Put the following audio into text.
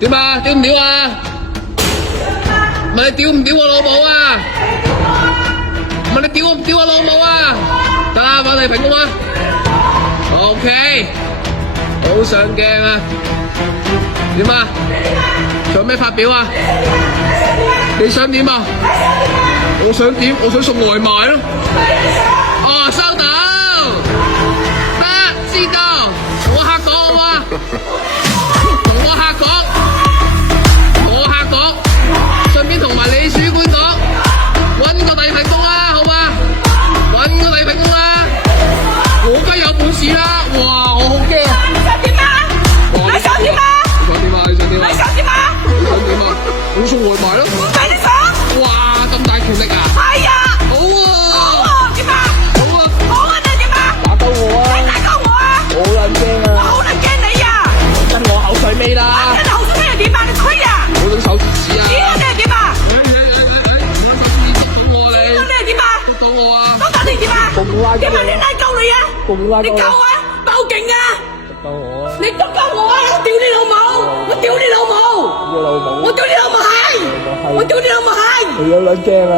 點啊？屌唔屌啊？問你屌唔屌我老母啊？問你屌唔屌我老母啊？得啦，揾你評估啊。OK， 好上鏡啊！點啊？仲有咩發表啊？你想點啊？我想點？我想送外賣咯。哦，收到，得知道。我客講好嘛？同我客講，順便同埋你主管講，揾個第二份工啦，好嘛？揾個第二份工啦，我梗有本事啦！哇，我好驚啊！你想點啊？你想點啊？你想點啊？你想點啊？你想點啊？我送外賣咯。唔係你想？哇，咁大權力啊！係啊！好喎！好啊！點啊？好啊！好啊！你點啊？打鳩我啊！你打鳩我啊！好撚驚我啊！好撚驚你啊！跟我口水尾啦！跟你口水尾又點啊？你吹啊？我種手指指啊！點啊？你係點啊？等我你！你係點啊？捉到我啊！都等你點啊？點啊？你拉鳩你啊？你鳩啊？報警啊！捉到我啊！你捉鳩我啊！我屌你老母！我屌你老母！我屌你老母閪！我屌你老母閪！你有撚驚啊！